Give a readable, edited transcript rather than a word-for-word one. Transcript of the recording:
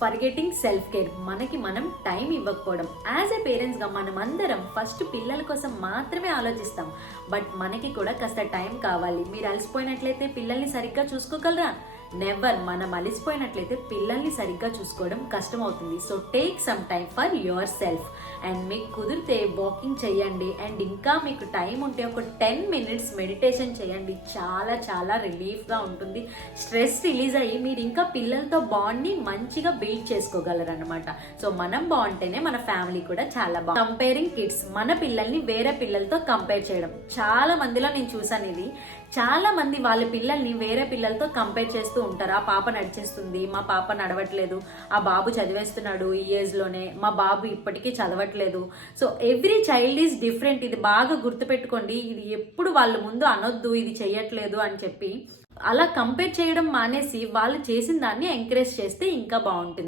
Forgetting self care, మనకి మనం time ఇవ్వకపోవడం. యాజ్ ఎ పేరెంట్స్గా మనం అందరం ఫస్ట్ పిల్లల కోసం మాత్రమే ఆలోచిస్తాం, బట్ మనకి కూడా కాస్త టైం కావాలి. మీరు అలసిపోయినట్లయితే పిల్లల్ని సరిగ్గా చూసుకోగలరా? నెవర్. మనం అలిసిపోయినట్లయితే పిల్లల్ని సరిగ్గా చూసుకోవడం కష్టం అవుతుంది. So take some time for your self. And మీకు కుదిరితే వాకింగ్ చేయండి, అండ్ ఇంకా మీకు టైం ఉంటే ఒక 10 minutes మెడిటేషన్ చేయండి. చాలా చాలా రిలీఫ్గా ఉంటుంది. స్ట్రెస్ రిలీజ్ అయ్యి మీరు ఇంకా పిల్లలతో బాండ్ని మంచిగా బిల్డ్ చేసుకోగలరు అనమాట. సో మనం బాగుంటేనే మన ఫ్యామిలీ కూడా చాలా బాగుంది. కంపేరింగ్ కిడ్స్, మన పిల్లల్ని వేరే పిల్లలతో కంపేర్ చేయడం. చాలా మందిలో నేను చూసాను ఇది. చాలా మంది వాళ్ళ పిల్లల్ని వేరే పిల్లలతో కంపేర్ చేస్తూ ఉంటారు. ఆ పాప నడిచేస్తుంది, మా పాప నడవట్లేదు, ఆ బాబు చదివేస్తున్నాడు ఈ ఏజ్ లోనే, మా బాబు ఇప్పటికీ చదవట్లేదు. So every child is different. ఇది బాగా గుర్తుపెట్టుకోండి. ఇది ఎప్పుడు వాళ్ళ ముందు అనొద్దు ఇది చెయ్యట్లేదు అని చెప్పి. అలా కంపేర్ చేయడం మానేసి వాళ్ళు చేసిన దాన్ని ఎంకరేజ్ చేస్తే ఇంకా బాగుంటుంది.